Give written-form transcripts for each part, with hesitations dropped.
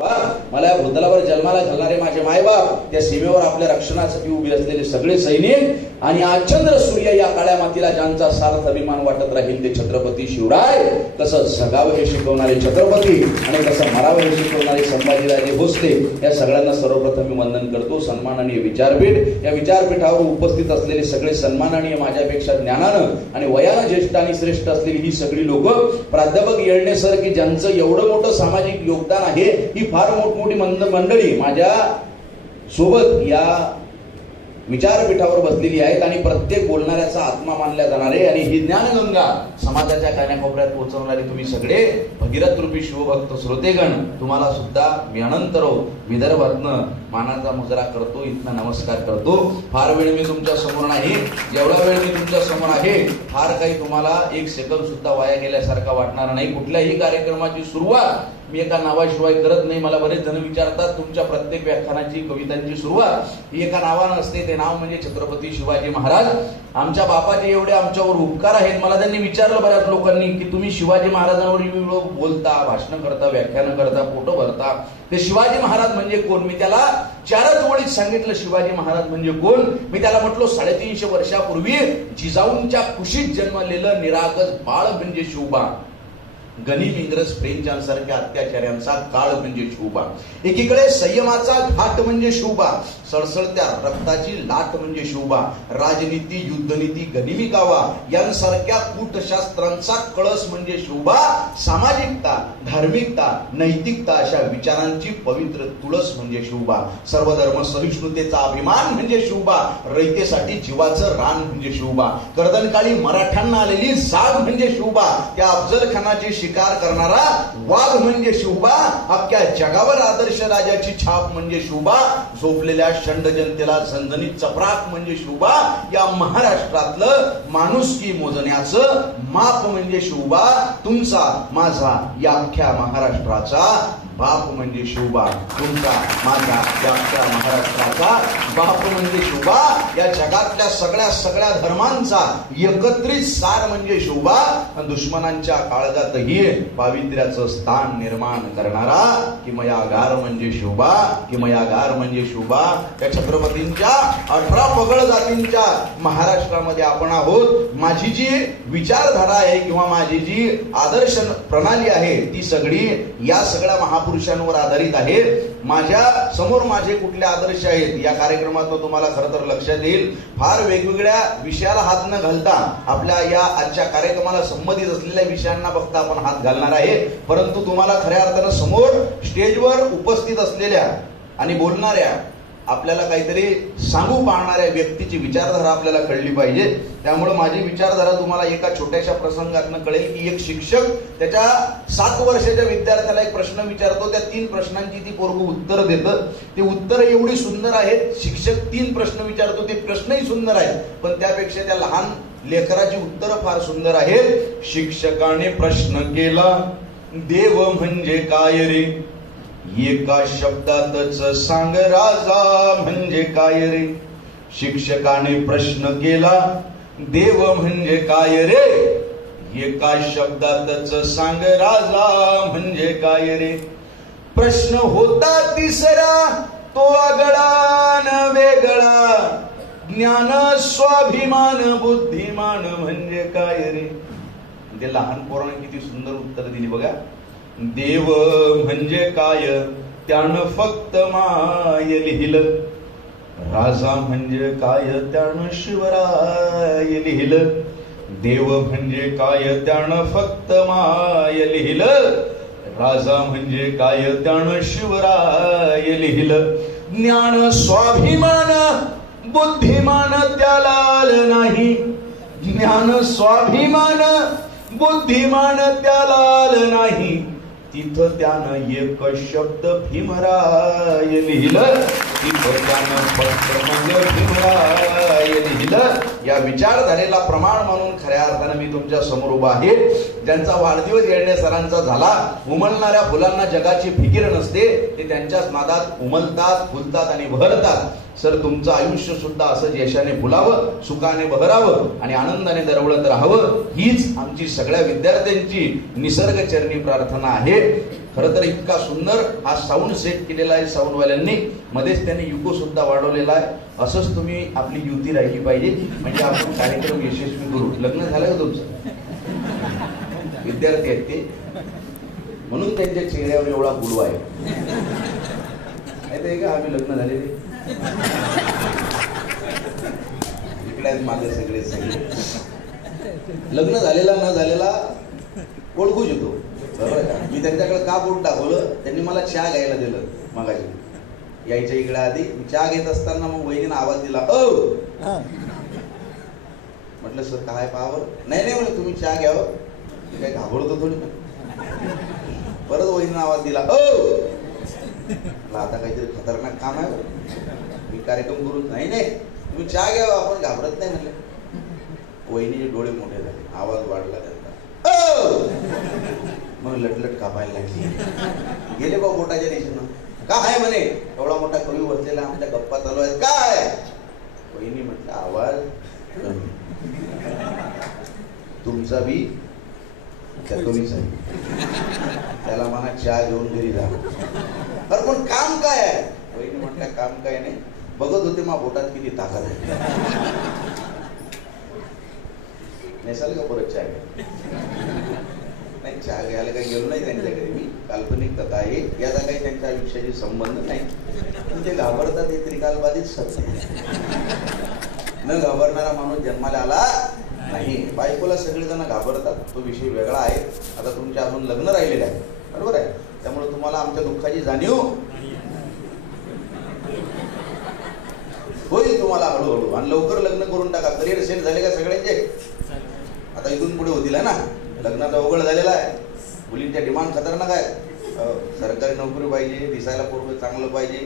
मला या भूतलावर जन्माला घालणारे माझे मायबाप, त्या सीमेवर आपल्या रक्षणासाठी उभे असलेले सगळे सैनिक आणि आचंद्र सूर्य या काळ्या मातीला ज्यांचा सार्थ अभिमान वाटत राहील ते छत्रपती शिवराय, कसं जगावं हे शिकवणारे छत्रपती आणि कसं मरावं हे शिकवणारे संभाजीराजे भोसले, या सगळ्यांना सर्वप्रथम मी वंदन करतो. सन्माननीय विचारपीठ, या विचारपीठावर उपस्थित असलेले सगळे सन्माननीय, माझ्यापेक्षा ज्ञानानं आणि वयानं ज्येष्ठ आणि श्रेष्ठ असलेली ही सगळी लोक, प्राध्यापक येळणे सर की ज्यांचं एवढं मोठं सामाजिक योगदान आहे, ही फार मोठमोठी मंडळी माझ्या सोबत या विचारपीठावर बसलेली आहेत आणि प्रत्येक बोलणाऱ्याचा आत्मा मानल्या जाणारे आणि ही ज्ञानगंगा समाजाच्या कानाकोपऱ्यात पोहोचवणारे तुम्ही सगळे भगीरथ रूपी शिवभक्त श्रोतेगण, तुम्हाला सुद्धा मी अनंतरो विदर्भातनं मानाचा मुजरा करतो, इथनं नमस्कार करतो. फार वेळ मी तुमच्या समोर नाही, जेवढा वेळ मी तुमच्या समोर आहे फार काही तुम्हाला एक सेकंद सुद्धा वाया गेल्यासारखा वाटणार नाही. कुठल्याही कार्यक्रमाची सुरुवात मी एका नावाशिवाय करत नाही. मला बरेच जण विचारतात तुमच्या प्रत्येक व्याख्यानाची, कवितांची सुरुवात ही एका नावानं असते, ते नाव म्हणजे छत्रपती शिवाजी महाराज. आमच्या बापाचे एवढे आमच्यावर उपकार आहेत. मला त्यांनी विचारलं बऱ्याच लोकांनी की तुम्ही शिवाजी महाराजांवर बोलता, भाषण करता, व्याख्यान करता, फोटो भरता, ते शिवाजी महाराज म्हणजे कोण? मी त्याला 4च ओळीत सांगितलं शिवाजी महाराज म्हणजे कोण. मी त्याला म्हटलो 350 वर्षापूर्वी जिजाऊंच्या कुशीत जन्मलेलं निरागस बाळ म्हणजे शिवबा. गनिम, इंग्रज, फ्रेंच यांसारख्या अत्याचार्यांचा काळ म्हणजे शिवबा. एकीकडे संयमाचा घाट म्हणजे शिवबा, सळसळत्या रक्ताची लाट म्हणजे शिवबा. राजनीती, युद्धनीती, गनिमी कावा यांसारख्या कूटशास्त्रांचा कळस म्हणजे शिवबा. सामाजिकता, धार्मिकता, नैतिकता अशा विचारांची पवित्र तुळस म्हणजे शिवबा. सर्वधर्म सहिष्णुतेचा अभिमान म्हणजे शिवबा. रयतेसाठी जीवाचं रान म्हणजे शिवबा. कर्दनकाळी मराठ्यांना आलेली जाग म्हणजे शिवबा. त्या अफजल खानाची शिकार करणारा वाघ म्हणजे शिवबा. अख्ख्या जगावर आदर्श राजाची छाप म्हणजे शिवबा. झोपलेल्या शंड जनतेला झणझणीत चपराक म्हणजे शिवबा. या महाराष्ट्रातलं माणुसकी मोजण्याचं माप म्हणजे शिवबा. तुमचा माझा या अख्ख्या महाराष्ट्राचा बाप म्हणजे शिवबा. तुमचा माझा या अख्ख्या महाराष्ट्राचा बाप म्हणजे शिवबा. या जगातल्या सगळ्या धर्मांचा एकत्रित सार म्हणजे शिवबा. दुश्मनांच्या काळजातही पावित्र्याचं स्थान निर्माण करणारा किमयागार म्हणजे शिवबा. किमयागार म्हणजे शिवबा. या छत्रपतींच्या 18 पगड जातींच्या महाराष्ट्रामध्ये आपण आहोत. माझी जी विचारधारा आहे किंवा माझी जी आदर्श प्रणाली आहे ती सगळी या सगळ्या महापुरुषांवर आधारित आहे. माझ्या समोर माझे कुठले आदर्श आहेत या कार्यक्रमातून तुम्हाला खरं तर लक्षात येईल. फार वेगवेगळ्या विषयाला हात न घालता आपल्या या आजच्या कार्यक्रमाला संबंधित असलेल्या विषयांना बघता आपण हात घालणार आहे. परंतु तुम्हाला खऱ्या अर्थानं समोर स्टेजवर उपस्थित असलेल्या आणि बोलणाऱ्या, आपल्याला काहीतरी सांगू पाहणाऱ्या व्यक्तीची विचारधारा आपल्याला कळली पाहिजे. त्यामुळे माझी विचारधारा तुम्हाला एका छोट्याशा प्रसंगातनं कळेल की एक शिक्षक त्याच्या 7 वर्षाच्या विद्यार्थ्याला एक प्रश्न विचारतो. त्या 3 प्रश्नांची ती पोरगं उत्तर देतं. ते उत्तर एवढी सुंदर आहेत. शिक्षक 3 प्रश्न विचारतो, ते प्रश्नही सुंदर आहेत, पण त्यापेक्षा त्या लहान लेकराची उत्तरं फार सुंदर आहेत. शिक्षकाने प्रश्न केला, देव म्हणजे काय रे? एका शब्दातच सांग राजा म्हणजे काय रे? शिक्षकाने प्रश्न केला, देव म्हणजे काय रे? एका शब्दातच सांग राजा म्हणजे काय रे? प्रश्न होता तिसरा तो आगळा न वेगळा, ज्ञान स्वाभिमान बुद्धिमान म्हणजे काय रे? ते लहान पोराने किती सुंदर उत्तर दिली बघा. देव म्हणजे काय त्यानं फक्त माय लिहिलं, राजा म्हणजे काय त्यानं शिवराय लिहिलं. देव म्हणजे काय त्यानं फक्त माय लिहिलं, राजा म्हणजे काय त्यानं शिवराय लिहिलं. ज्ञान स्वाभिमान बुद्धिमान त्याला नाही, ज्ञान स्वाभिमान बुद्धिमान त्याला नाही. तिथं त्यानं एक शब्द भीमराय लिहिलं, तिथं त्यानं फक्त मग भीमराय लिहिलं. या विचारधारेला प्रमाण म्हणून खऱ्या अर्थानं मी तुमच्या समोर उभा आहे. ज्यांचा वाढदिवस येळणे सरांचा झाला. उमलणाऱ्या फुलांना जगाची फिकीर नसते, ते त्यांच्याच नादात उमलतात, फुलतात आणि बहरतात. सर, तुमचं आयुष्य सुद्धा असं यशाने फुलावं, सुखाने बहरावं आणि आनंदाने दरवळत राहावं, हीच आमची सगळ्या विद्यार्थ्यांची निसर्गचरणी प्रार्थना आहे. खरं तर इतका सुंदर हा साऊंड सेट केलेला आहे साऊंडवाल्यांनी, मध्येच त्यांनी युगो सुद्धा वाढवलेला आहे. असंच तुम्ही आपली युती राहिली पाहिजे, म्हणजे आपण कार्यक्रम यशस्वी करू. लग्न झालं का तुमचं? विद्यार्थी आहेत ते, म्हणून त्यांच्या चेहऱ्यावर एवढा गुळवा आहे. माहिती का आम्ही लग्न झालेले इकडे मागे सगळे लग्न झालेला न झालेला ओळखूच येतो. बरोबर का? मी त्यांच्याकडे का बोट दाखवलं, त्यांनी मला चहा घ्यायला दिलं मगाशी यायच्या इकडे आधी. मी चहा घेत असताना मग वहिनीनं आवाज दिला, म्हटलं सर काय पाहावं? नाही नाही म्हणे तुम्ही चहा घ्यावं. मी काय घाबरतो थोडी. परत वहिनीनं आवाज दिला, आता काहीतरी खतरनाक काम आहे, मी कार्यक्रम करू. नाही नाही तुम्ही चहा घ्यावं, आपण घाबरत नाही म्हणले. वहिनीचे डोळे मोठे झाले, आवाज वाढला त्यांचा. मग लटलट कापायला लागली. गेले बा बोटाच्या दिशेनं. काय म्हणे, एवढा मोठा कवी बसलेला, आमच्या गप्पा चालू आहेत काय? वहिनी म्हटलं आवाज तुमचा बी त्या कवीचा, त्याला म्हणा चहा घेऊन घरी जा. अरे पण काम काय आहे? वहिनी म्हटलं काम काय नाही, बघत होते मा बोटात किती ताकद आहे. नेसाल का परत चहा घ्या? नाही चहा घ्यायला काही गेलो नाही त्यांच्याकडे मी. काल्पनिक कथा आहे, याचा काही त्यांच्या आयुष्याशी संबंध नाही. ते घाबरतात हे त्रिकालबाधित सत्य. न घाबरणारा माणूस जन्माला आला नाही. बायकोला सगळेजण घाबरतात, तो विषय वेगळा आहे. आता तुमच्या अजून लग्न राहिलेलं आहे, बरोबर आहे, त्यामुळे तुम्हाला आमच्या दुःखाची जाणीव होईल तुम्हाला हळूहळू. आणि लवकर लग्न करून टाका. करिअर सेट झाले का सगळ्यांचे? आता इथून पुढे होतील ना. लग्नाचा अवघड झालेला आहे. मुलींच्या डिमांड खतरनाक आहे. सरकारी नोकरी पाहिजे, दिसायला पोरगं चांगलं पाहिजे,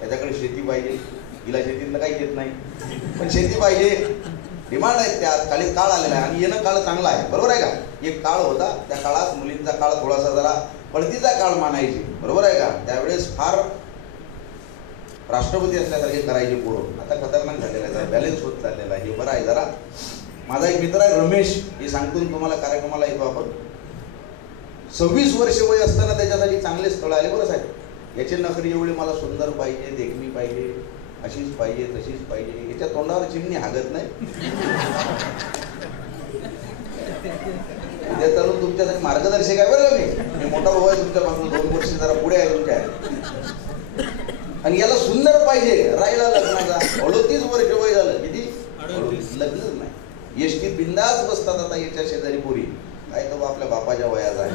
त्याच्याकडे शेती पाहिजे. हिला शेतीतलं काही येत नाही, पण शेती पाहिजे. डिमांड आहेत त्या. काळी काळ आलेला आहे आणि येणं काळ चांगला आहे, बरोबर आहे का? एक काळ होता, त्या काळात मुलींचा काळ थोडासा जरा पळतीचा काळ मानायचे, बरोबर आहे का? त्यावेळेस फार राष्ट्रपती असल्यासारखे करायचे पोरं. आता खतरनाक झालेला आहे, जरा बॅलन्स होत चाललेला आहे. हे बरं आहे जरा. माझा एक मित्र आहे रमेश, हे सांगतो तुम्हाला, कार्यक्रमाला येतो आपण. 26 वर्ष वय असताना त्याच्यासाठी चांगले स्थळ आले बरं साहेब. याचे नखरी एवढे मला सुंदर पाहिजे, देखणी पाहिजे, अशीच पाहिजे, तशीच पाहिजे. याच्या तोंडावर चिमणी हागत नाही. उद्या चालून तुमच्यासाठी मार्गदर्शक आहे बरं मी मोठा भाऊ आहे तुमच्यापासून 2 वर्ष जरा पुढे आहे तुमच्या. आणि याला सुंदर पाहिजे, राहिला लग्नाचा 38 वर्ष वय झालं. किती? लग्नच नाही. एसटीत बिंदास बसतात आता याच्या शेजारी पोरी. काय तो आपल्या बापाच्या वयाचा आहे.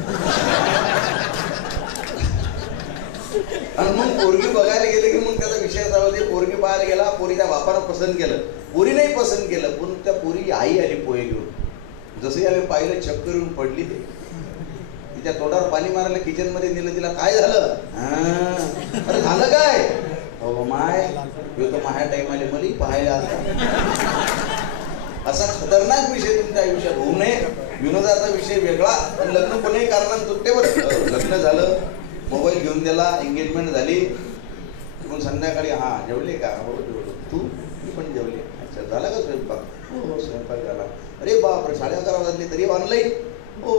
आणि मग पोरगी बघायला गेले की मग त्याचा विषय चालू होते. पोरगी पाहायला गेला, पोरी त्या बापानं पसंत केलं, पोरी नाही पसंत केलं, पण त्या पोरी आई आली पोहे घेऊन. जसं आम्ही पाहिलं चक्कर येऊन पडली. ते तिच्या तोंडावर पाणी मारायला किचन मध्ये नेलं. तिला काय झालं? अरे झालं काय? हो माय, तो माझ्या टाइम आले मला पाहायला आता. असा खतरनाक विषय तुमच्या आयुष्यात होऊ नये. विनोदाचा विषय वेगळा, पण लग्न कोणीही कारणाने तुटते बरं. लग्न झालं, मोबाईल घेऊन दिला, एंगेजमेंट झाली, मग संध्याकाळी हा जेवले का? हो जेवलो. तू? मी पण जेवले. अच्छा झाला का स्वयंपाक? हो स्वयंपाक झाला. अरे बापरे 11:30 वाजले तरी ऑनलाईन? हो.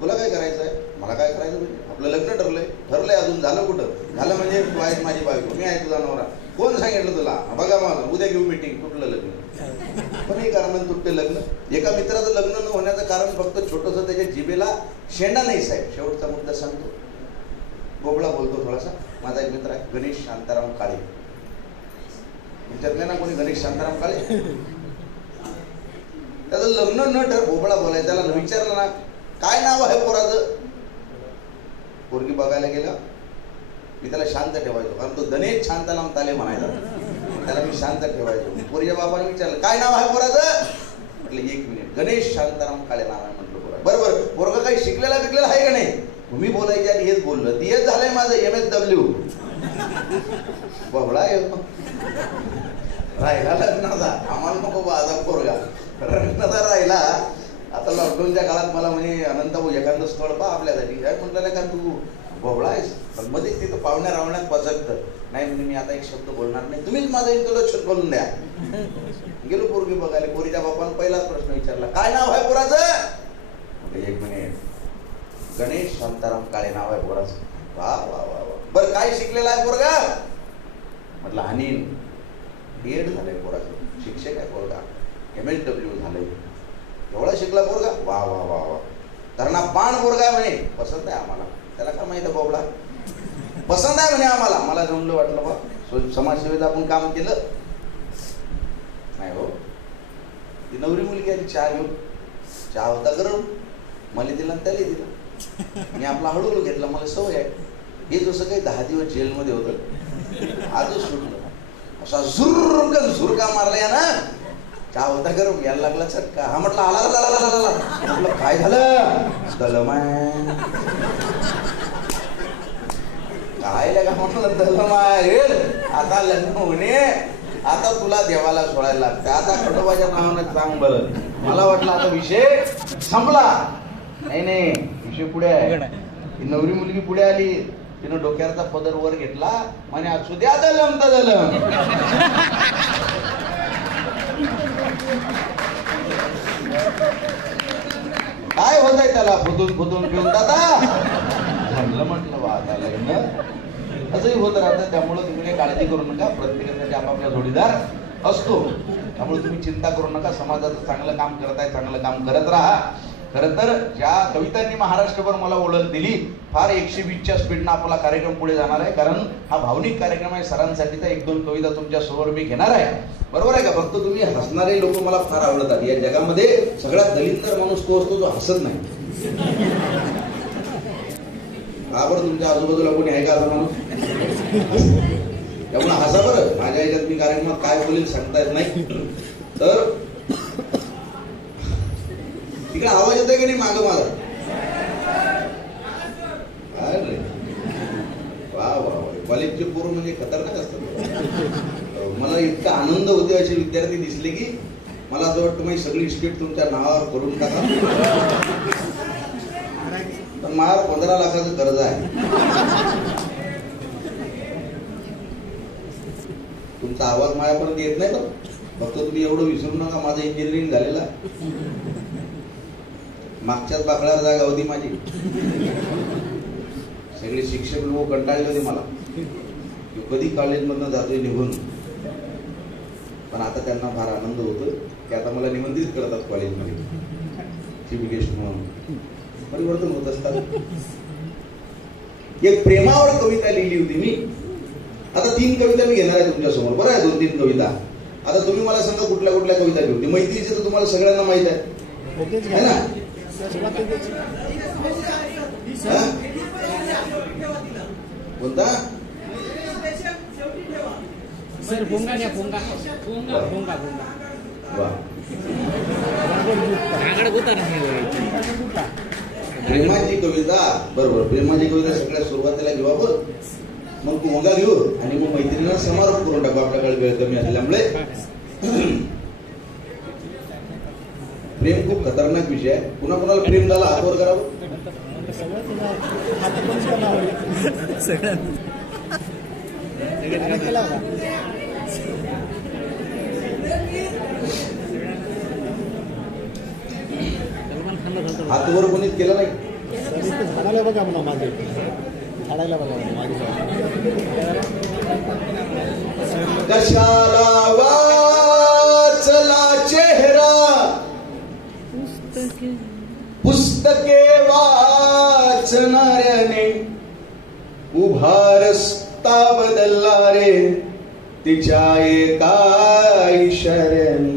तुला काय करायचं आहे? मला काय करायचं म्हणजे आपलं लग्न ठरलंय अजून. झालं कुठं? झालं म्हणजे तू आहेस माझी बायको, मी आहे तुझा नवरा. कोण सांगितलं तुला? बघा मला उद्या घेऊ मीटिंग. कुठलं लग्न? पण हे कारण तुटते लग्न. एका मित्राचं लग्न न होण्याचं कारण फक्त छोटंसं त्याच्या जिभेला शेंडा नाही साहेब. शेवटचा मुद्दा सांगतो, बोबळा बोलतो थोडासा. माझा एक मित्र आहे गणेश शांताराम काळे. विचारले ना कोणी गणेश शांताराम काळे? त्याचं लग्न न ठर बोबळा बोलायचं. त्याला विचारलं ना काय नाव आहे पोराचं? पोरगी बघायला गेला, मी त्याला शांत ठेवायचो, कारण तो गणेश शांताराम ताले म्हणायचा. त्याला मी शांत ठेवायचो. पोरीच्या बाबाने विचारलं काय नाव आहे पोराचं? म्हटलं 1 मिनिट. गणेश शांताराम काळे नाव आहे म्हटलं पोरा. बरोबर. पोरगा काही शिकलेला बिकलेला आहे का नाही? तुम्ही बोलायचे आणि हेच बोललं. तेच झालंय माझं MSW. बबळा राहिला लग्नाचा. आम्हाला नको माझा पोरगा लग्नाचा राहिला. आता लॉकडाऊनच्या काळात मला म्हणे अनंत भाऊ एखादं स्थळ पहा आपल्यासाठी. काय म्हटलं का तू बबळा आहेस? पण मध्ये तिथं पाहुण्या रावण्यात पसरतं. नाही म्हणजे मी आता एक शब्द बोलणार नाही, तुम्हीच माझं इंट्रोडक्शन बोलून द्या. गेलो पोरगी बघायला. पोरीच्या बापानं पहिलाच प्रश्न विचारला काय नाव आहे पोराचं? 1 मिनिट. गणेश शांताराम काळे नाव आहे पोराचं. वा वा वा वा. बरं काय शिकलेला आहे पोरगा? म्हटलं अनिल B.Ed झालंय पोराचं, शिक्षक आहे पोरगा, MSW झालंय. एवढा शिकला पोरगा? वा वा वा वा. धरणा पाण पोरगा म्हणे, पसंत आहे आम्हाला. त्याला काय माहिती बाबडा, पसंत आहे म्हणे आम्हाला. मला जमलं, वाटलं बा समाजसेवेत आपण काम केलं नाही हो. ती नवरी मुलगी आली चहा घेऊन, चहा होता गरम, मला दिला त्याला दिला. मी आपला हळूहळू घेतला, मला सवय आहे. हे जसं काही 10 दिवस जेलमध्ये होतं, आजच सुटलं. असा झुरका मारला या ना, चहा होता गरम, यायला लागला चटका. हा म्हटलं आला. म्हटलं काय झालं? दलमाय काय लगा म्हटलं, दलमाय आता लग्न होणे, आता तुला देवाला सोडायला लागतं. आता खंडोबाच्या नावानं सांग बरं. मला वाटलं आता विषय संपला. नाही, विषय पुढे आहे. ही नवरी मुलगी पुढे आली, तिनं डोक्याचा पदर वर घेतला, म्हणे असू द्या दलम तर दलम. काय होत आहे त्याला, फुदून पिऊन दादा म्हणलं. म्हटलं वा आता लग्न असंही होत राहतं. त्यामुळे तुम्ही काही काळजी करू नका. प्रत्येकासाठी आपापला जोडीदार असतो, त्यामुळे तुम्ही चिंता करू नका. समाजाचं चांगलं काम करताय, चांगलं काम करत राहा. खरं तर ज्या कवितांनी महाराष्ट्रभर मला ओळख दिली, फार 120च्या स्पीडनं आपला कार्यक्रम पुढे जाणार आहे. कारण हा भावनिक कार्यक्रम आहे. सरांसाठीचा 1-2 कविता तुमच्या समोर मी घेणार आहे. बरोबर आहे का? फक्त तुम्ही हसणारे लोक मला फार आवडतात. या जगामध्ये सगळ्यात दलिंदर माणूस तो असतो जो हसत नाही. का बरं? तुमच्या आजूबाजूला कोणी आहे का असं माणूस? त्यामुळे हसा बरं. माझ्या ह्याच्यात मी कार्यक्रमात काय बोलेल सांगता येत नाही. तर तिकडे आवाज येतोय की नाही मागं माझा? वा वा वा. कॉलेजचे पोरं म्हणजे खतरनाक असतात. मला इतका आनंद होतो असे विद्यार्थी दिसले की मला असं वाटतं माझी सगळी इस्टेट तुमच्या नावावर करून टाका. पण माझ्यावर 15 लाखाचं कर्ज आहे. तुमचा आवाज माझ्यापर्यंत येत नाही. फक्त तुम्ही एवढं विसरू नका, माझं इंजिनिअरिंग झालेलं आहे. मागच्याच बाकड्यावर जागा होती माझी. सगळे शिक्षक लोक कंटाळले होते मला, कधी कॉलेजमधनं जातोय निघून. पण आता त्यांना फार आनंद होतो की आता मला निमंत्रित करतात कॉलेजमध्ये चीफ गेस्ट म्हणून. परिवर्तन होत असतात. एक प्रेमावर कविता लिहिली होती मी. आता 3 कविता मी घेणार आहे तुमच्या समोर. बरं आहे? 2-3 कविता. आता तुम्ही मला सांगा कुठल्या कुठल्या कविता घेऊ. मैत्रीचे तर तुम्हाला सगळ्यांना माहित आहे ना? कोणता? प्रेमाची कविता. बरोबर, प्रेमाची कविता सगळ्यात सुरुवातीला घेऊ आपण, मग भोंगा घेऊ आणि मग मैत्रिणीला समारोप करून टाकू. आपल्याकडे वेळ कमी असल्यामुळे. प्रेम खूप खतरनाक विषय आहे. पुन्हा कुणाला प्रेम झाला हातवर करावं. हातवर कोणीच केलं नाही. झाडाला बघा म्हणा मागे, झाडाला बघा मागे. कशाला वाचला चेहरा, पुस्तके वाचणाऱ्याने उभा रस्ता बदलला रे तिच्या एका इशाऱ्याने.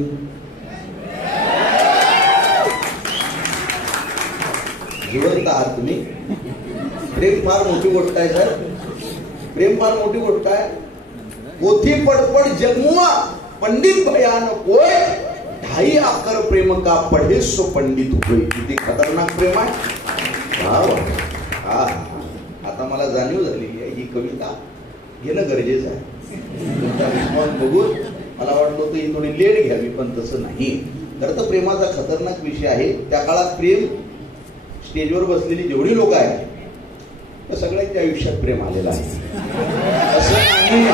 जिवंत आहात तुम्ही. प्रेम फार मोठी गोष्ट आहे सर. प्रेम फार मोठी गोष्ट आहे. पोथी पडपड जगमुआ पंडित भयान कोय, 2.5 आकर प्रेम का पढे सो पंडित होय. किती खतरनाक प्रेम आहे. आता मला जाणीव झालेली आहे ही कविता घेणं गरजेचं आहे. तुमचा रिस्पॉन्स बघून मला वाटलं होतं ही थोडी लेट घ्यावी, पण तसं नाही. खरं तर प्रेमाचा खतरनाक विषय आहे. त्या काळात प्रेम स्टेजवर बसलेली जेवढी लोक आहेत त्या सगळ्यांच्या आयुष्यात प्रेम आलेलं आहे. असं नाही.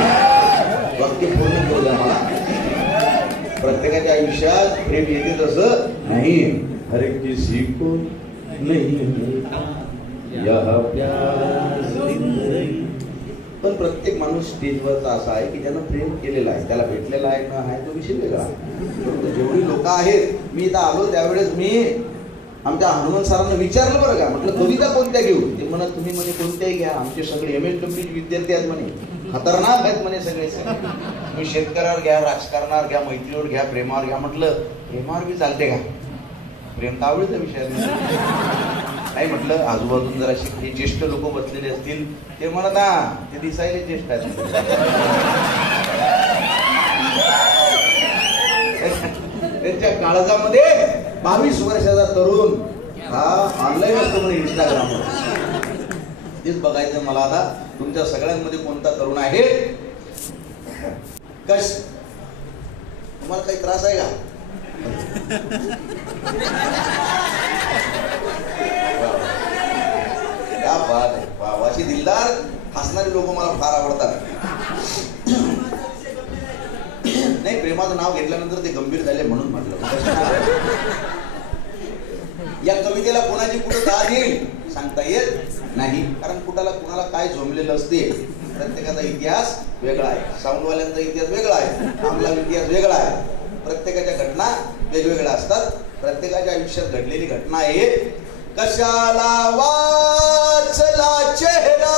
वाक्य पूर्ण करू द्या मला. प्रत्येकाच्या आयुष्यात प्रेम येते तसं नाही. हर किसी को नहीं पण प्रत्येक माणूस स्टेजवरचा असा आहे की त्यानं प्रेम केलेलं आहे, त्याला भेटलेला आहे ना आहे तो विषय वेगळा. परंतु जेवढी लोक आहेत, मी इथं आलो त्यावेळेस मी आमच्या हनुमान सरांना विचारलं बरं का, म्हटलं कविता कोणत्या घेऊ? ते म्हणत तुम्ही म्हणे कोणत्याही घ्या, आमचे सगळे MSW विद्यार्थी आहेत म्हणे, खतरनाक आहेत म्हणे सगळे. तुम्ही शेतकऱ्यावर घ्या, राजकारणावर घ्या, मैत्रीवर घ्या, प्रेमावर घ्या. म्हटलं प्रेमावर बी चालते का? प्रेम तावडीचा विषय नाही. म्हटलं आजूबाजून जरा जे ज्येष्ठ लोक बसलेले असतील ते म्हणत हा ते दिसायला ज्येष्ठ आहेत. त्यांच्या काळजामध्ये 22 वर्षाचा तरुण हा ऑनलाईन असतो म्हणे इंस्टाग्रामवर. तेच बघायचं मला आता तुमच्या सगळ्यांमध्ये कोणता तरुण आहे. कश तुम्हाला काही त्रास आहे का? क्या बात आहे. वाशी दिलदार हसणारे लोक मला फार आवडतात. नाही, प्रेमाचं नाव घेतल्यानंतर ते गंभीर झाले म्हणून म्हटलं. या कवितेला कोणाची कुठं दाद येईल सांगता येत नाही, कारण कुणाला कुणाला काय झोंबलेलं असते. प्रत्येकाचा इतिहास वेगळा आहे, साऊंडवाल्यांचा इतिहास वेगळा आहे, आमला इतिहास वेगळा आहे. प्रत्येकाच्या घटना वेगवेगळ्या असतात. प्रत्येकाच्या आयुष्यात घडलेली घटना आहे. कशाला वाचला चेहरा.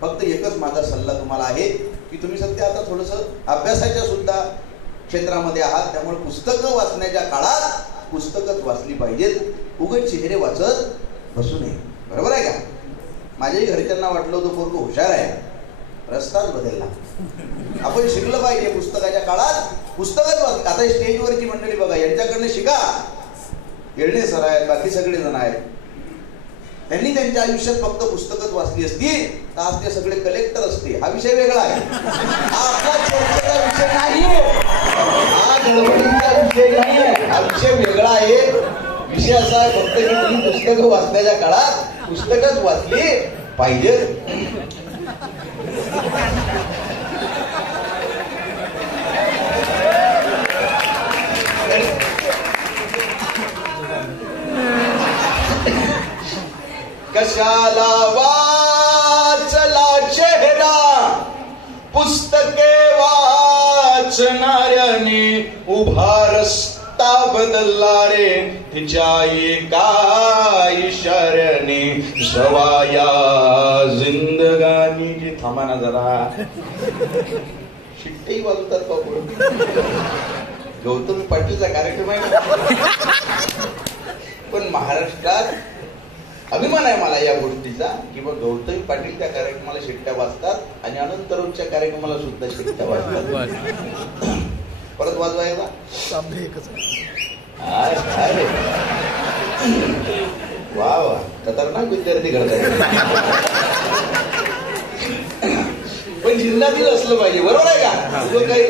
फक्त एकच माझा सल्ला तुम्हाला आहे की तुम्ही सध्या आता थोडस अभ्यासाच्या सुद्धा क्षेत्रामध्ये आहात, त्यामुळे पुस्तकं वाचण्याच्या काळात पुस्तकच वाचली पाहिजेत. उगाच चेहरे वाचत बसू नये. बरोबर आहे का? माझ्याही घरच्यांना वाटलं होतं पोरगं हुशार आहे, रस्ताच बदलला. आपण शिकलं पाहिजे पुस्तकाच्या काळात पुस्तकच वाच. आता स्टेजवरची मंडळी बघा, यांच्याकडनं शिका. येळणे सर आहेत, बाकी सगळे जण आहेत, त्यांनी त्यांच्या आयुष्यात फक्त पुस्तकच वाचली असती तर आज ते सगळे कलेक्टर असते. हा विषय वेगळा आहे, हा आपला चर्चेचा विषय नाहीये, हा गडबडीचा विषय नाहीये, हा विषय वेगळा आहे. विषय असा आहे फक्त की तुम्ही पुस्तकं वाचण्याच्या काळात पुस्तकच वाचली पाहिजे. कशाला वाचला चेहरा, पुस्तके वाचणाऱ्याने उभा रस्ता बदलला रे. तिच्या एका इशाऱ्याने सवाया जिंदगानी. थांबा ना जरा, शिट्टेही वाजवतात बाबू. गौतम पाटीलचा कार्यक्रम आहे, पण महाराष्ट्रात अभिमान आहे मला या गोष्टीचा की गौतम पाटील त्या कार्यक्रमाला शिट्ट्या वाजतात आणि अनंत तरुणच्या कार्यक्रमाला सुद्धा शिट्ट्या वाजतात. परत वाजवायचा वा वा, खतरनाक विद्यार्थी घडतात. पण जिल्ह्यातील असलं पाहिजे. बरोबर आहे का? तुझं काही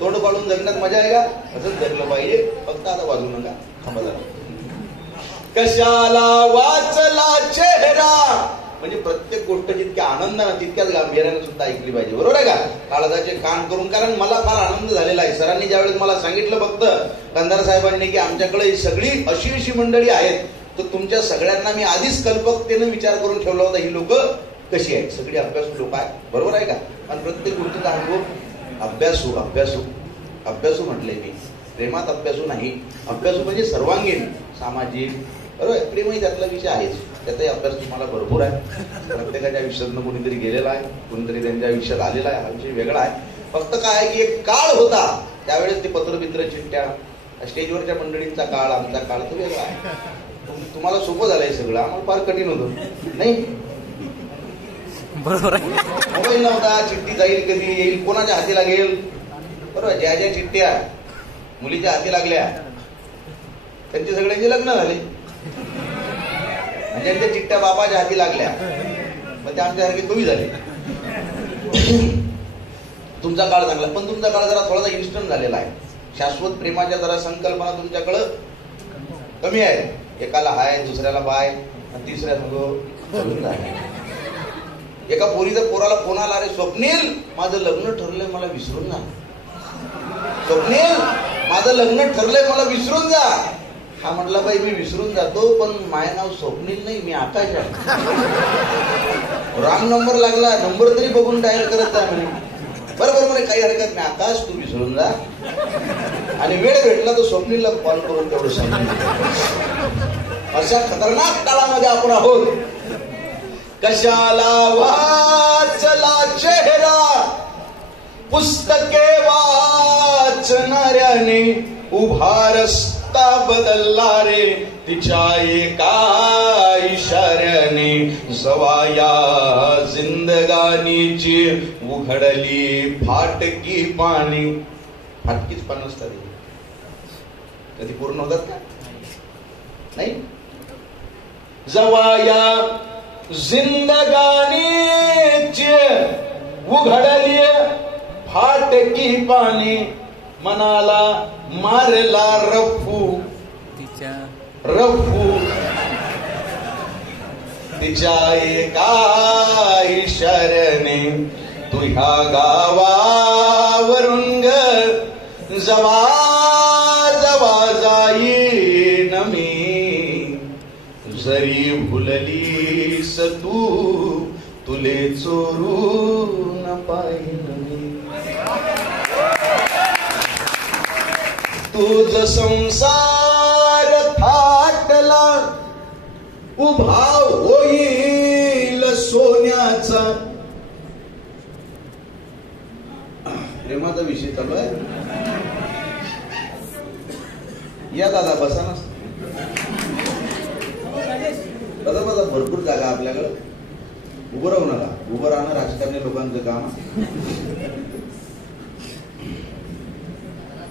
तोंड पाडून जगण्यात मजा आहे का? असंच जगलं पाहिजे. फक्त आता वाजू नका, थांबा जरा. कशाला वाचला चेहरा म्हणजे प्रत्येक गोष्ट जितक्या आनंदानं तितक्याच गांभीर्याने सुद्धा ऐकली पाहिजे. बरोबर आहे का? काळजाचे कान करून. कारण मला फार आनंद झालेला आहे. सरांनी ज्यावेळेस मला सांगितलं फक्त कंधार साहेबांनी की आमच्याकडे सगळी अशी मंडळी आहेत, तर तुमच्या सगळ्यांना मी आधीच कल्पकतेनं विचार करून ठेवला होता ही लोक कशी आहेत. सगळी अभ्यासू लोक आहेत. बरोबर आहे का? आणि प्रत्येक गोष्टीचा अनुभव. अभ्यासू अभ्यासू अभ्यासू म्हटलंय मी, प्रेमात अभ्यासू नाही. अभ्यासू म्हणजे सर्वांगीण, सामाजिक. बरोबर, प्रेमही त्यातला विषय आहेच. त्याचाही अभ्यास तुम्हाला भरपूर आहे. प्रत्येकाच्या आयुष्यातनं कोणीतरी गेलेला आहे, कोणीतरी त्यांच्या आयुष्यात आलेला आहे. हा विषय वेगळा आहे. फक्त काय आहे की एक काळ होता त्यावेळेस ते पत्रमित्र चिठ्ठ्या, स्टेजवरच्या मंडळींचा काळ, आमचा काळ तो वेगळा आहे. तुम्हाला सोपं झालंय सगळं, आम्हाला फार कठीण होतं नाही. बरोबर आहे. मोबाईल नव्हता, चिठ्ठी जाईल कधी येईल, कोणाच्या हाती लागेल. बरोबर, ज्या ज्या चिठ्ठ्या मुलीच्या हाती लागल्या त्यांचे सगळ्यांचे लग्न झाले. ज्यांच्या चिठ्ठ्या बाबाच्या हाती लागल्या मग ते आमच्यासारखे कवी झाले. तुमचा काळ चांगला, पण तुमचा काळ जरा थोडासा इन्स्टंट झालेला आहे. शाश्वत प्रेमाच्या जरा संकल्पना तुमच्याकडं कमी आहे. एकाला हाय, दुसऱ्याला बाय, तिसऱ्या सांगो. एका पोराला फोन आला, अरे स्वप्नील माझं लग्न ठरलंय, मला विसरून जा. स्वप्नील माझं लग्न ठरलंय, मला विसरून जा. हा म्हटला बाई मी विसरून जातो, पण माझं नाव स्वप्नील नाही, मी आकाश आहे. रॉंग नंबर लागला, नंबर तरी बघून डायल करत जा म्हणे. बरोबर म्हणे, काही हरकत नाही आकाश, तू विसरून जा, आणि वेळ भेटला तर स्वप्नीलला कॉल करून तेवढं सांगून. अशा खतरनाक काळामध्ये आपण आहोत. कशाला वाचला चेहरा पुस्तके वाचणाऱ्याने, उभा रस्ता बदलला रे तिच्या एका इशाऱ्याने. जवाया जिंदगानीची उघडली फाटकी पाणी. फाटकीच पानं असतात, कधी पूर्ण होतात का? नाही. जवाया जिंदगानीची उघडली फाटकी पाणी, मनाला मारला रफू तिच्या एका इशाऱ्याने. तुझ्या गावावरून जवा जवा जाईन मी, जरी भुललीस तू तुले चोरून पाहिन मी. तुझ संसार थाटला उभा होईल सोन्याचा. प्रेमाचा विषय चालू आहे. या दादा बसा ना, बसा, भरपूर जागा आपल्याकडे. उभं राहू नका, उभं राहणं राजकारणी लोकांचं काम.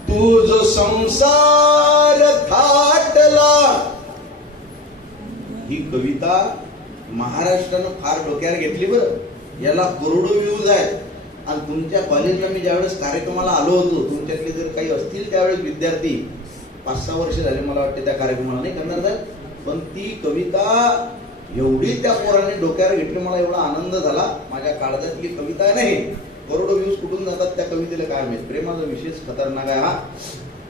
तुझ संसार थाटला, ही कविता महाराष्ट्रानं फार डोक्यावर घेतली बरं. याला करोडो व्ह्यूज आहेत. आणि तुमच्या कॉलेजला मी ज्यावेळेस कार्यक्रमाला आलो होतो, तुमच्यातले जर काही असतील त्यावेळेस विद्यार्थी, 5-6 वर्ष झाले मला वाटते त्या कार्यक्रमाला, नाही करणार साहेब, पण ती कविता एवढी त्या पोराने डोक्यावर घेतली, मला एवढा आनंद झाला. माझ्या काळजातली कविता नाही, करोडो व्ह्यूज कुठून जातात त्या कवितेला काय माहित. प्रेमाचा विषयच खतरनाक आहे हा.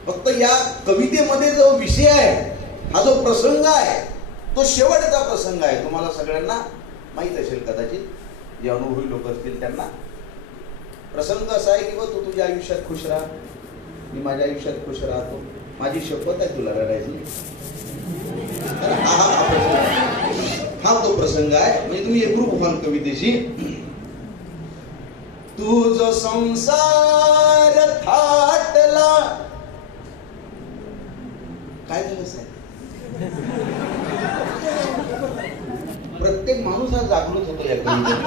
फक्त या कवितेमध्ये जो विषय आहे, हा जो प्रसंग आहे, तो शेवटचा प्रसंग आहे. तुम्हाला सगळ्यांना माहित असेल कदाचित, जे अनुभवी लोक असतील त्यांना. प्रसंग असा आहे की तू तुझ्या आयुष्यात खुश राहा, मी माझ्या आयुष्यात खुश राहतो, माझी शपथ आहे तुला रडायची. हा तो प्रसंग आहे. म्हणजे तुम्ही एकरूप व्हाल कवितेशी. तुझ संसार थाटला, काय झालं साहेब? प्रत्येक माणूस हा जागृत होतो या कवितेत.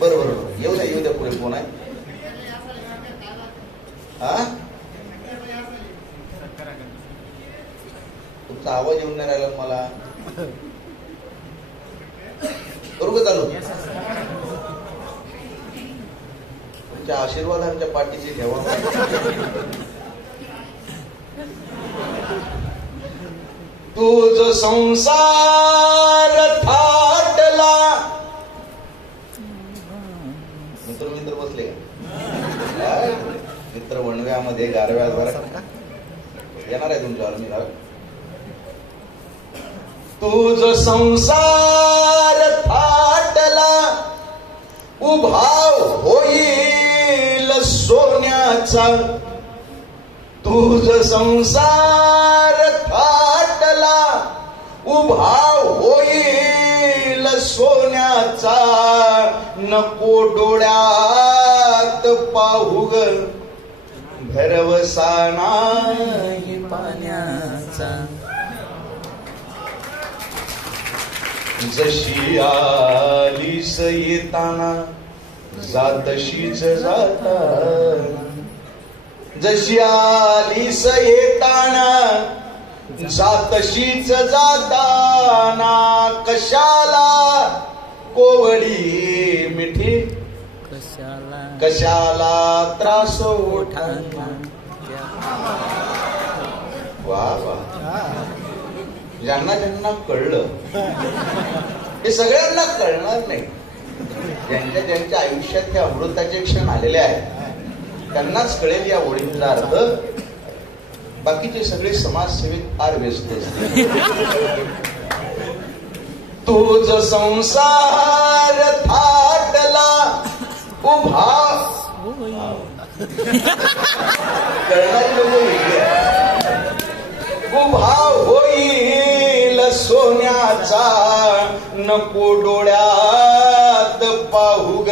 बरोबर, येऊ द्या पुढे. कोण आहे? तुमचा आवाज येऊन नाही राहिला मला. करू का चालू? तुमच्या आशीर्वाद आमच्या पाठीशी ठेवा. तुझ संसार थाटला. मित्र बसले का? मित्र वणव्यामध्ये गारव्या येणार आहे तुमच्यावर मी. तुझ संसार थाटला उभा होईल सोन्याचा. तुझ संसार थाटला उभा होईल सोन्याचा. नको डोळ्यात पाहू ग भरवसा नाही पाण्याचा. जशी आलीस येताना जातशीच जाता. जशी आलीस येताना जातशीच जाताना. कशाला कोवळी मिठी कशाला त्रास ओठांना. वा वा. ज्यांना ज्यांना कळलं, हे सगळ्यांना कळणार नाही. ज्यांच्या ज्यांच्या आयुष्यात हे अमृताचे क्षण आलेले आहेत त्यांनाच कळेल या ओळींचा अर्थ. बाकीचे सगळे समाजसेवेत फार व्यस्त असते. तोच संसार थाटला उभा करणारी लोक वेगळी उभा होईल सोन्याचा नको डोळ्यात पाहू ग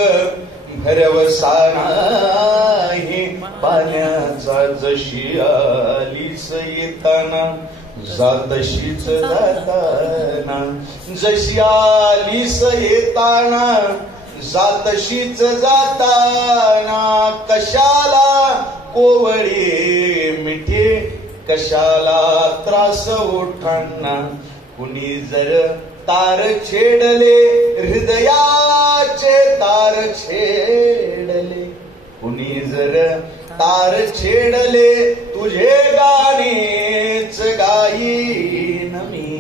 भरवसा नाही पाण्याचा. जशी आलीस येताना जातशीच जाताना. जशी आलीस येताना जातशीच जाताना. कशाला कोवळी मिठी कशाला त्रास ओठांना. कुणी जर तार छेडले हृदयाचे तार छेडले. कुणी जर तार छेडले तुझे गाणेच गाईन मी.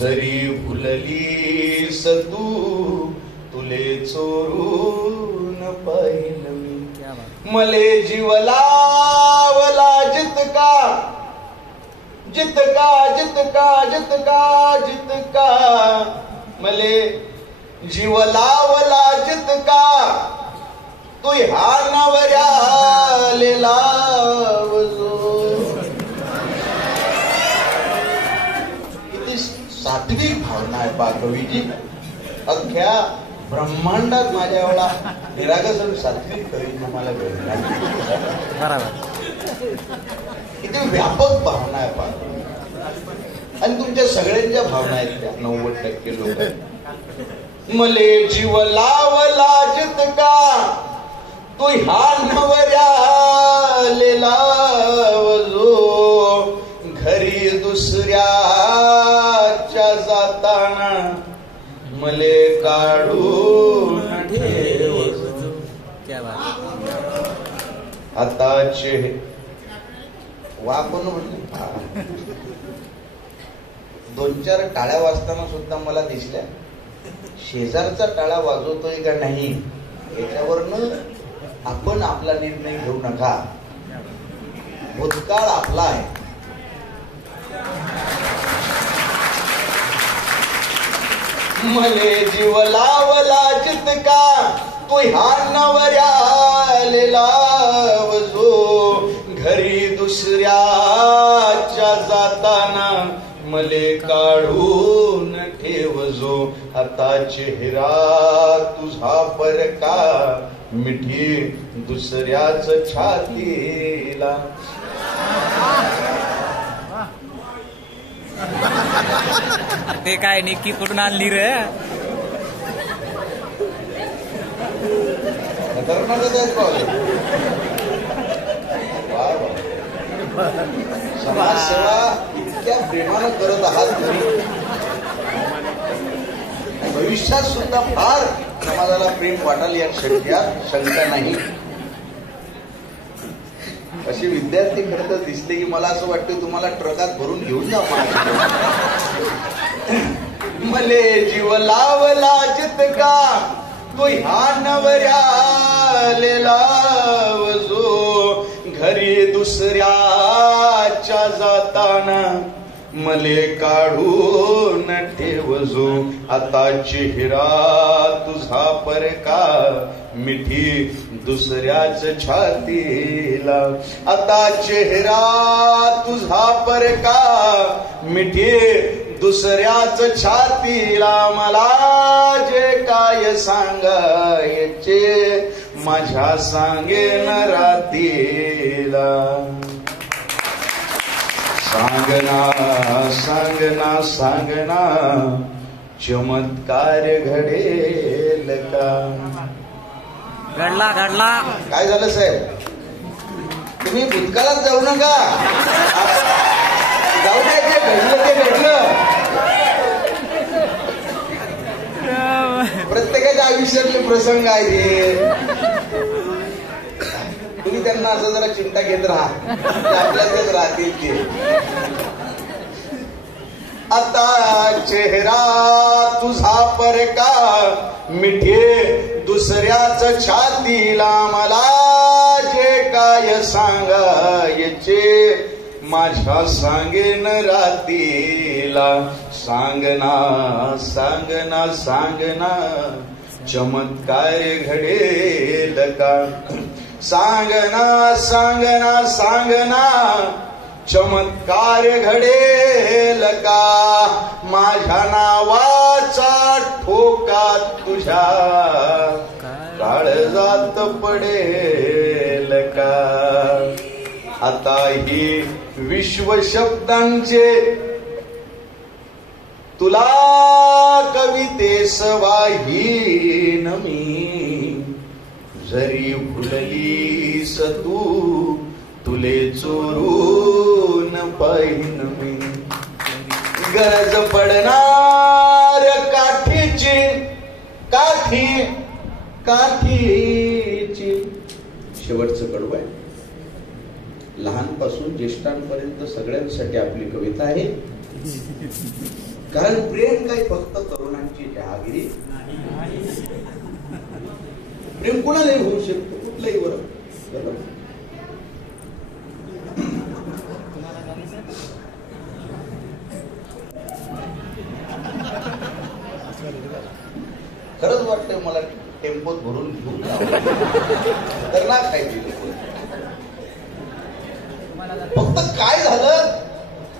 जरी भुललीस तू तुले चोरून पाहिलं मी. मले जीव लावला जितका जितका जितका जितका जितका. मले जीव लावला जितका तू ह्या नवऱ्याले लावजो. किती सात्विक भावना आहे पा कवीची. अख्ख्या ब्रह्मांडात माझ्या एवढा निरागस सात्विक कवी मला भेटला. किती व्यापक भावना आहे पा. आणि तुमच्या सगळ्यांच्या भावना आहेत त्या 90% लोक. मले जीव लावला जितका तू ह्या नवऱ्याले लावजो. घरी दुसऱ्याच्या जाताना मले काढून ठेवजो. आताचे वा कोण म्हणले. 2-4 टाळ्या वाजताना सुद्धा मला दिसल्या. शेजारचा टाळा वाजवतोय का नाही याच्यावरनं आपण आपला निर्णय घेऊ नका. भूतकाळ आपला आहे. मले जीव लावला जितका तू ह्या नवऱ्याले लावजो. घरी दुसऱ्याच्या जाताना मले काढून ठेवजो. आता चेहरा तुझा परका मिठी दुसऱ्याच छातीला. ते काय नेकी कुठून आणली रे. खतरनाकच आहेत पावले. समाजसेवा इतक्या प्रेमानं करत आहात तुम्ही. भविष्यात सुद्धा फार समाजाला प्रेम वाटाल यात शंका नाही. असे विद्यार्थी खरं तर दिसले की मला असं वाटतं तुम्हाला ट्रकात भरून घेऊन जा. मले जीव लावला जितका तू ह्या नवऱ्याले लावजो. घरी दुसऱ्याच्या जाताना मले काढून ठेवजो. आता चेहरा तुझा परका मिठी दुसऱ्याच छातीला. आता चेहरा तुझा परका मिठी दुसऱ्याच छातीला. मला जे काय सांगायचे माझ्या सांगेन रातीला. सांगना सांगना सांगना चमत्कार घडेल का. घडला घडला. काय झालं साहेब. तुम्ही भूतकाळात जाऊ नका. जाऊ द्या. जे घडलं ते घडलं. प्रत्येकाच्या आयुष्यातले प्रसंग आहेत. तुम्ही त्यांना असं जरा चिंता घेत राहा. आपल्यातच राहतील ते. आता चेहरा तुझा परका मिठे दुसऱ्याच छातीला. मला काय सांगायचे माझ्या सांगेन रातीला. सांगना सांगना सांगना चमत्कार घडेल का. सांगना सांगना सांगना चमत्कार घडेल का. माझ्या नावाचा ठोका तुझ्या काळजात पडेल का. आता ही विश्व शब्दांचे तुला कवितेस वाहीन मी. जरी भुललीस तू तुले चोरून पाहिन मी. गरज पडणार काठीची काठी काठीची. शेवटचं कडवं आहे. लहानपासून ज्येष्ठांपर्यंत सगळ्यांसाठी आपली कविता आहे. कारण प्रेम काही फक्त तरुणांची जहागिरी. प्रेम कोणालाही होऊ शकतो, कुठलंही बरं. खरंच वाटतंय मला टेम्पोत भरून घेऊन तर ना खायची. फक्त काय झालं,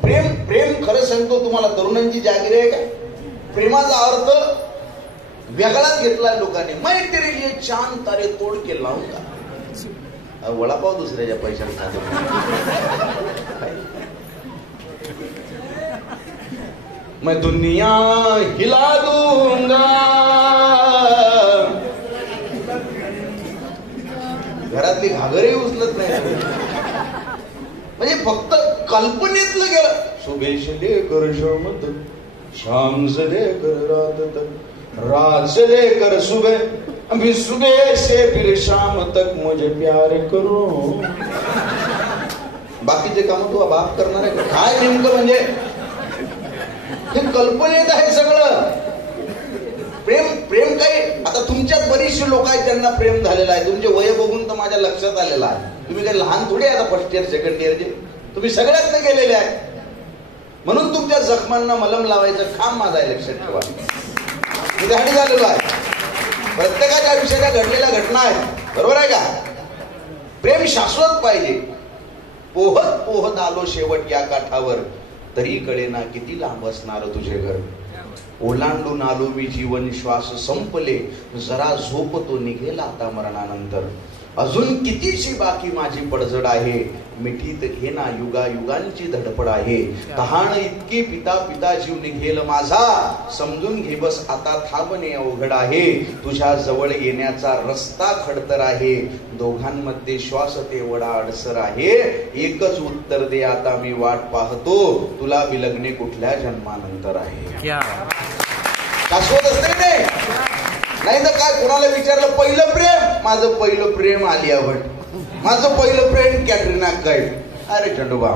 प्रेम प्रेम खरं सांगतो तुम्हाला तरुणांची जागिरी आहे का. प्रेमाचा अर्थ वेगळाच घेतला लोकांनी. मैं तेरे लिए चांद तारे तोड के लाऊंगा. वडापाव दुसऱ्याच्या पैशाला खाते. मैं दुनिया हिला दूंगा. घरातली घागरही उचलत नाही. म्हणजे फक्त कल्पनेतलं गेलं. सुबह से लेकर शाम तक, शाम से लेकर रात तक, रात से लेकर सुबह, अभी सुबह से फिर शाम तक मुझे प्यार करो. बाकीचे काम तू बाप करणार आहे. काय नेमकं म्हणजे हे कल्पनेत आहे सगळं. प्रेम प्रेम काही आता तुमच्यात बरीचशी लोक आहेत ज्यांना प्रेम झालेलं आहे. तुमचे वय बघून तर माझ्या लक्षात आलेलं आहे. तुम्ही काही लहान थोडी आता फर्स्ट इयर सेकंड इयरचे. तुम्ही सगळ्यात गेलेले आहे. म्हणून तुमच्या जखमांना मलम लावायचं काम माझा आहे. लक्षात ठेवा. मी गाडी झालेलो आहे. प्रत्येकाच्या आयुष्याच्या घडलेल्या घटना आहेत. बरोबर आहे का. प्रेम शाश्वत पाहिजे. पोहत पोहत आलो शेवट या काठावर, तरी कळेना किती लांब असणार तुझे घर. ओलांडून आलो मी जीवन, श्वास संपले, जरा झोपतो निघेल आता मरणानंतर. अजून कितीशी बाकी माझी पडझड आहे, मिठीत घेना युगा युगांची धडपड आहे. तहान इतकी पिता पिता जीव निघेल माझा, समजून घे बस आता थांबणे अवघड आहे. तुझ्या जवळ येण्याचा रस्ता खडतर आहे, दोघांमध्ये श्वास तेवढा अडसर आहे. एकच उत्तर दे आता मी वाट पाहतो, तुला विलगणे कुठल्या जन्मानंतर आहे. शाश्वत असते नाही. नाही तर काय, कुणाला विचारलं पहिलं प्रेम, माझं पहिलं प्रेम आलिया भट, माझं पहिलं प्रेम कॅटरीना कैफ. अरे चंडोबा,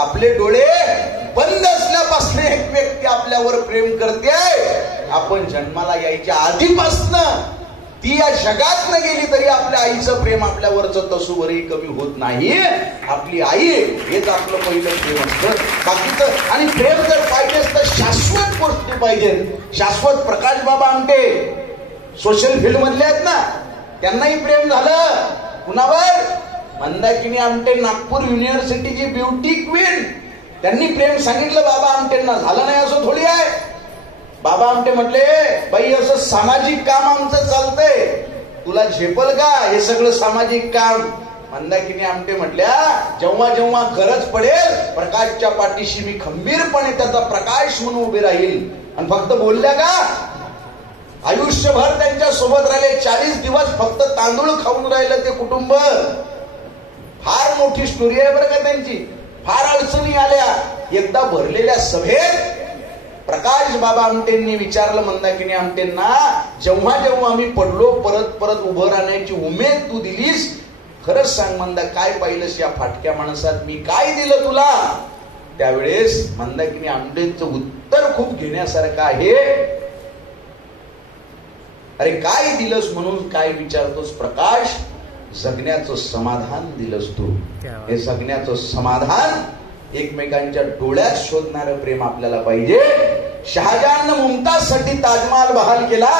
आपले डोळे बंद असल्यापासून एक व्यक्ती आपल्यावर प्रेम करते. आपण जन्माला यायच्या आधीपासनं ती या जगात न गेली तरी आपल्या आईचं प्रेम आपल्यावरचं तसूवरही कमी होत नाही. आपली आई हेच आपलं पहिलं प्रेम असतं. बाकीचं आणि प्रेम जर पाहिजे तर शाश्वत गोष्टी पाहिजे. शाश्वत. प्रकाश बाबा आमटे सोशल फील्ड मधले आहेत ना, त्यांनाही प्रेम झालं. कुणावर? मंदाकिनी आमटे, नागपूर युनिव्हर्सिटीची ब्युटी क्वीन. त्यांनी प्रेम सांगितलं बाबा आमटेंना. झालं नाही असं थोडी आहे. बाबा आमटे म्हटले, बाई असं सामाजिक काम आमचं चालतंय, तुला झेपल का हे सगळं सामाजिक काम? मंदाकिनी आमटे म्हटल्या, जेव्हा जेव्हा गरज पडेल प्रकाशच्या पाठीशी मी खंबीरपणे त्याचा प्रकाश म्हणून उभे राहील. आणि फक्त बोलल्या का, आयुष्यभर त्यांच्या सोबत राहिले. 40 दिवस फक्त तांदूळ खाऊन राहिलं ते कुटुंब. फार मोठी स्टोरी आहे बरं का त्यांची. फार अडचणी आल्या. एकदा भरलेल्या सभेत प्रकाश बाबा आमटेंनी विचारलं मंदाकिनी आमटेंना, जेव्हा जेव्हा आम्ही पडलो परत परत उभं राहण्याची उमेद तू दिलीस, खरंच सांग मंदा, काय पाहिलंस या फाटक्या माणसात, मी काय दिलं तुला? त्यावेळेस मंदाकिनी आमटेंचं उत्तर खूप घेण्यासारखं आहे. अरे काय दिलंस म्हणून काय विचारतोस प्रकाश? जगण्याचं समाधान दिलंस तू. हे जगण्याचं समाधान एकमेकांच्या डोळ्यात शोधणारं प्रेम आपल्याला पाहिजे. शहाजहाननं मुमताजसाठी ताजमहाल बहाल केला.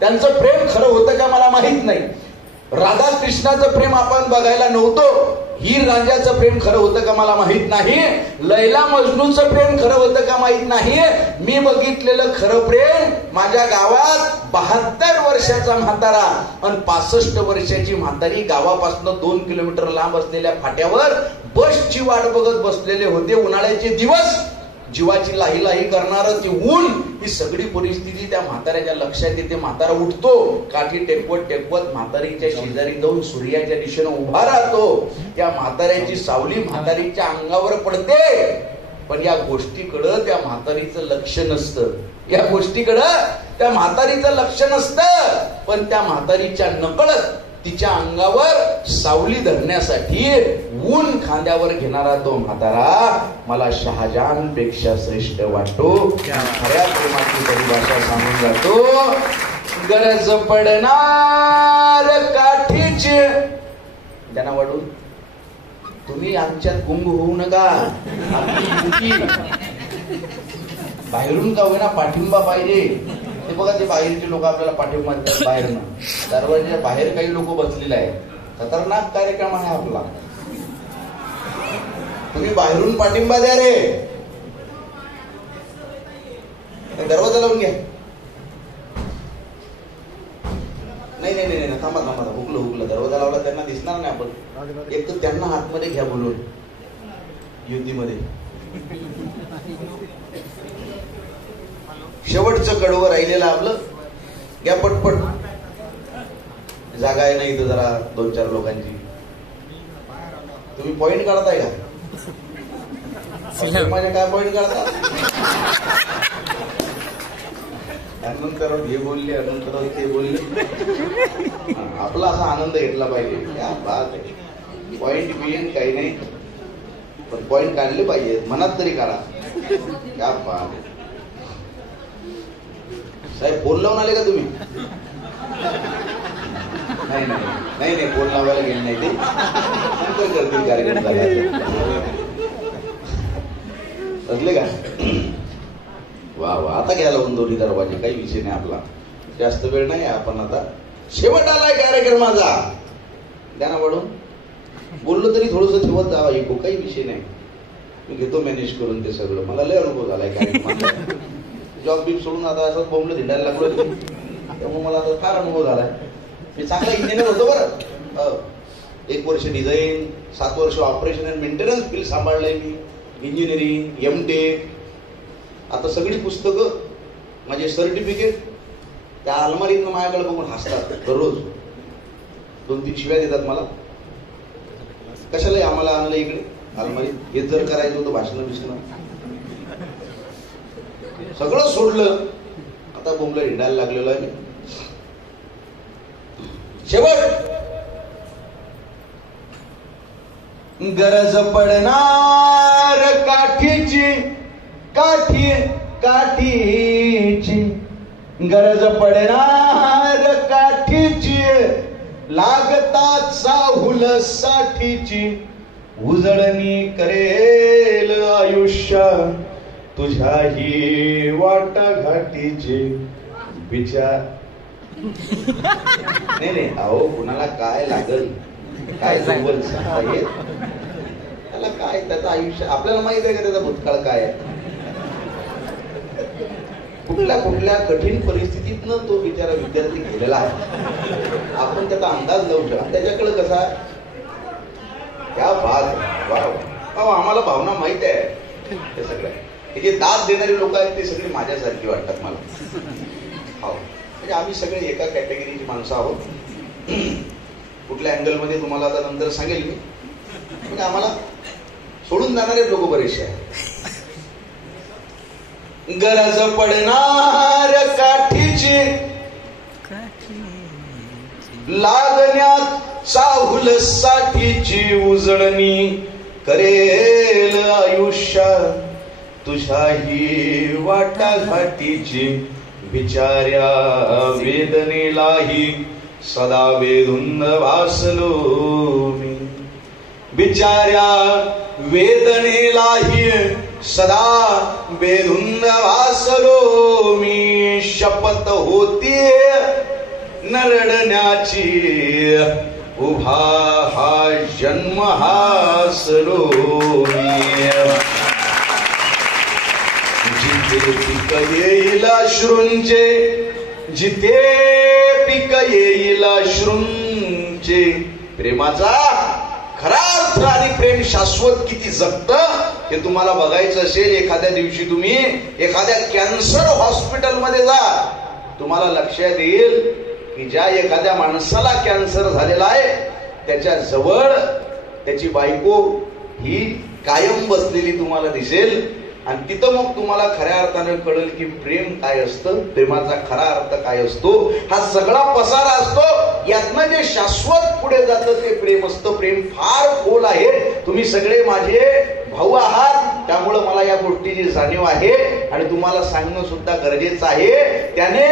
त्यांचं प्रेम खरं होतं का मला माहित नाही. राधा कृष्णाचं प्रेम आपण बघायला नव्हतो. हीर रांझ्याचं प्रेम खरं होतं का मला माहित नाही. लैला मजनूचं प्रेम खरं होतं का माहित नाही. मी बघितलेलं खरं प्रेम माझ्या गावात 72 वर्षाचा म्हातारा आणि 65 वर्षाची म्हातारी गावापासून 2 किलोमीटर लांब असलेल्या फाट्यावर बसची वाट बघत बसलेले होते. उन्हाळ्याचे दिवस, जीवाची लाही लाही करणारं ते ऊन, ही सगळी परिस्थिती त्या म्हाताऱ्याच्या लक्षात येते. म्हातारा उठतो, काठी टेकवत टेकवत म्हातारीच्या शेजारी जाऊन सूर्याच्या दिशेनं उभा राहतो. त्या म्हाताऱ्याची सावली म्हातारीच्या अंगावर पडते. पण या गोष्टीकडं त्या म्हातारीचं लक्ष नसतं. या गोष्टीकडं त्या म्हातारीचं लक्ष नसतं. पण त्या म्हातारीच्या नकळत तिच्या अंगावर सावली धरण्यासाठी ऊन खांद्यावर घेणारा तो म्हातारा मला शहाजहान पेक्षा श्रेष्ठ वाटतो. खऱ्या प्रेमाची परिभाषा सांगून जातो. गरज पडणार काठीची, त्यांना वाढून तुम्ही आमच्यात गुंग होऊ नका. बाहेरून का होईना पाठिंबा पाहिजे. ते बघा, ते बाहेरचे लोक आपल्याला पाठिंबा देतात. बाहेरनं दरवाजाच्या बाहेर काही लोक बसलेले आहेत. खतरनाक कार्यक्रम आहे आपला. तुम्ही बाहेरून पाठिंबा द्या रे. दरवाजा लावून घ्या. नाही नाही नाही, थांबा थांबा, हुकलं. दरवाजा लावला त्यांना दिसणार नाही. आपण एक तर त्यांना आतमध्ये घ्या बोलून युतीमध्ये. शेवटचं कडवं राहिलेलं आपलं, घ्या पटपट. जागा आहे ना इथं जरा 2-4 लोकांची. तुम्ही पॉइंट काढताय का? माझे काय पॉइंट काढता? त्यानंतर हे बोलले, नंतर ते बोलले. आपला असा आनंद घेतला पाहिजे. क्या बात आहे. पॉइंट बिंट काही नाही, पण पॉइंट काढले पाहिजे. मनात तरी काढा. क्या बात आहे. साहेब फोन लावून आले का तुम्ही? नाही नाही नाही, फोन लावायला गेले नाही. ते नंतर करतील कार्यक्रम असले का? वा वा. आता घ्या लावून दोन्ही दरवाजे. काही विषय नाही आपला. जास्त वेळ नाही. आपण आता शेवट आलाय कार्यक्रमाचा. त्यांना वाढून बोललो तरी थोडस ठेवत जावा. ऐकू काही विषय नाही. मी घेतो मॅनेज करून ते सगळं. मला लय अनुभव झालाय कार्यक्रमाचा. जॉब बीब सोडून आता असं बोंबलं धिंडायला लागलो. त्यामुळे मला आता फार अनुभव झालाय. मी चांगला इंजिनियर होतो बरं. 1 वर्ष डिझाईन, 7 वर्ष ऑपरेशन अँड मेंटेनन्स फील्ड सांभाळलंय मी. Engineering, M Tech. आता सगळी पुस्तकं, माझे सर्टिफिकेट त्या अलमारीतनं माझ्याकडे बघून हसतात दररोज. 2-3 शिव्या देतात मला. कशाला आम्हाला आणलं इकडे अलमारीत? हे जर करायचं होतं भाषण बिषण. सगळं सोडलं. आता बोंबला हिंडायला लागलेलो आहे मी. शेवट गरज पडणार काठीची, काठीची गरज पडणार काठीची. लागतात साहुल साठीची. उजळणी करेल आयुष्य तुझ्याही वाटाघाटीचे विचार. नाही, अहो कुणाला काय लागल, काय जवळ त्याला काय, त्याचं आयुष्य आपल्याला माहित आहे का? त्याचा भूतकाळ काय आहे? कुठल्या कठीण परिस्थितीतनं तो बिचारा विद्यार्थी गेलेला आहे. आपण त्याचा अंदाज लावू शकतो. त्याच्याकडे कसा त्या भाग आम्हाला भावना माहित आहे. ते सगळं हे जे दाद देणारे लोक आहेत ते सगळे माझ्यासारखी वाटतात मला. हो, म्हणजे आम्ही सगळे एका कॅटेगरीची माणसं आहोत. कुठल्या अँगल मध्ये तुम्हाला आता नंतर सांगेल मी. म्हणजे आम्हाला सोडून जाणारे लोक बरेचसे आहेत. गरज पडणार काठीची, लागण्यात साहुल साठीची. उजळणी करेल आयुष्य तुझ्याही वाटाघाटीची. बिचाऱ्या वेदनेलाही सदा वेधून वासलो मी, बिचाऱ्या वेदनेलाही सदा वेधून वासलो मी, शपथ होती न रडण्याची उभा हा जन्म हासलो मी, जिथे पिक येईल अश्रूंचे, जिथे पिक येईल अश्रूंचे, प्रेमाचा खरा अर्थ आणि प्रेम शाश्वत किती जगतं हे तुम्हाला बघायचं असेल, एखाद्या दिवशी तुम्ही एखाद्या कॅन्सर हॉस्पिटलमध्ये जा, तुम्हाला लक्षात येईल की ज्या एखाद्या माणसाला कॅन्सर झालेला आहे त्याच्या जवळ त्याची बायको ही कायम बसलेली तुम्हाला दिसेल, आणि तिथं मग तुम्हाला खऱ्या अर्थाने कळेल की प्रेम काय असतं, प्रेमाचा खरा अर्थ काय असतो. हा सगळा पसारा असतो, यातनं जे शाश्वत पुढे जातं ते प्रेम असतं. प्रेम फार खोल आहे. तुम्ही सगळे माझे भाऊ आहात, त्यामुळं मला या गोष्टीची जाणीव आहे आणि तुम्हाला सांगणं सुद्धा गरजेचं आहे. त्याने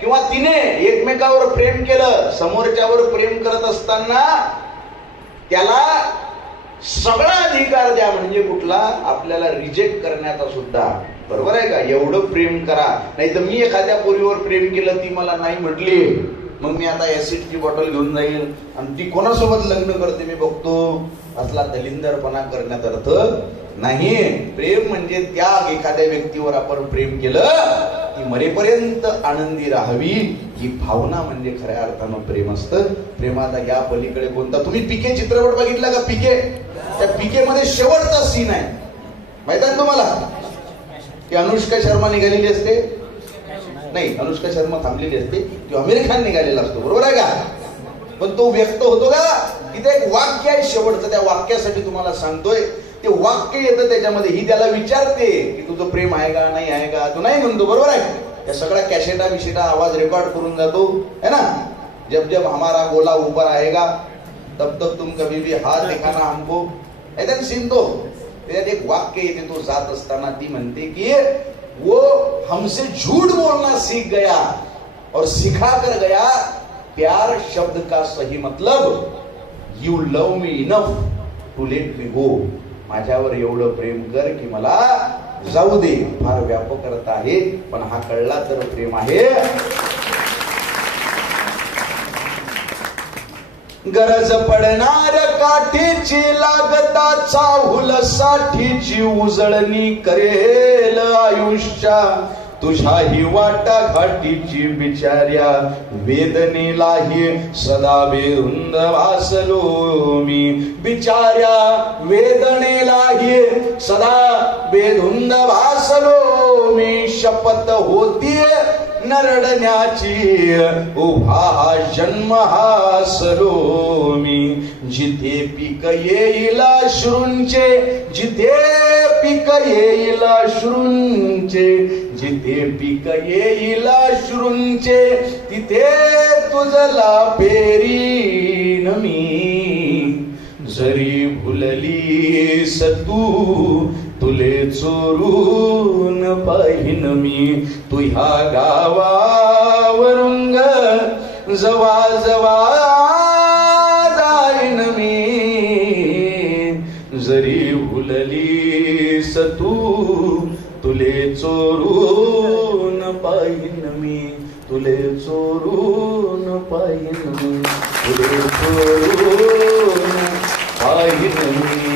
किंवा तिने एकमेकावर प्रेम केलं, समोरच्यावर प्रेम करत असताना त्याला सगळा अधिकार द्या, म्हणजे कुठला, आपल्याला रिजेक्ट करण्याचा सुद्धा. बरोबर आहे का? एवढं प्रेम करा. नाही तर मी एखाद्या पोरीवर प्रेम केलं, ती मला नाही म्हटली, मग मी आता ऍसिडची बॉटल घेऊन जाईल आणि ती कोणासोबत लग्न करते मी बघतो, असला दलिंदरपणा करण्यात अर्थ नाही. प्रेम म्हणजे त्या एखाद्या व्यक्तीवर आपण प्रेम केलं, ती मरेपर्यंत आनंदी राहावी, ही भावना म्हणजे खऱ्या अर्थानं प्रेम असतं. प्रेमाचा या पलीकडे कोणता. तुम्ही पीके चित्रपट बघितला का? पीके, त्या पीके मध्ये शेवटचा सीन आहे माहित आहे तुम्हाला, की अनुष्का शर्मा निघालेली असते, नाही अनुष्का शर्मा थांबलेली असते, किंवा आमिर खान निघालेला असतो, बरोबर आहे का? पण तो व्यक्त होतो का? तिथे एक वाक्य आहे शेवटचं, त्या वाक्यासाठी तुम्हाला सांगतोय. ते वाक्य येतं त्याच्यामध्ये, ही त्याला विचारते की तुझं प्रेम आहे का, नाही आहे का, तो नाही म्हणतो, बरोबर आहे. त्या सगळ्या कॅसेटा विशेटा आवाज रेकॉर्ड करून जातो है ना. जब जब हमारा गोला ऊपर आएगा तब तब तुम कभी भी हाथ दिखाना हमको, ऐसा सीन तो. त्याच्यात एक वाक्य येते, तो जात असताना ती म्हणते की वो हमसे झूठ बोलना सीख गया और सिखा कर गया प्यार शब्द का सही मतलब, you love me enough to let me go. माझ्यावर एवढं प्रेम कर की मला जाऊ दे. फार व्यापक अर्थ आहे, पण हा कळला तर प्रेम आहे. गरज पडणार काठीची, लागता चाहुल साठीची, उजळणी करेल आयुष्या तुझ्याही वाटा घाटीची. बिचाऱ्या वेदनेलाही सदा बेधुंद वासलो मी, बिचाऱ्या वेदनेलाही सदा बेधुंद वासलो मी. शपथ होती न रडण्याची, उभा जन्म हासलो मी. जिथे पीक येईल अश्रूंचे, जिथे पीक येईल अश्रूंचे, जिथे पीक येईल अश्रूंचे, तिथे तुझला पेरीन मी. जरी भुललीस तू, तुले चोरून पाहिन मी. तुह्या गावावरून जवा जवा जाईन मी. जरी भुललीस तू, तुले चोरून पाहिन मी. तुले चोरून पाहिन मी. तुले चोरून पाहिन मी.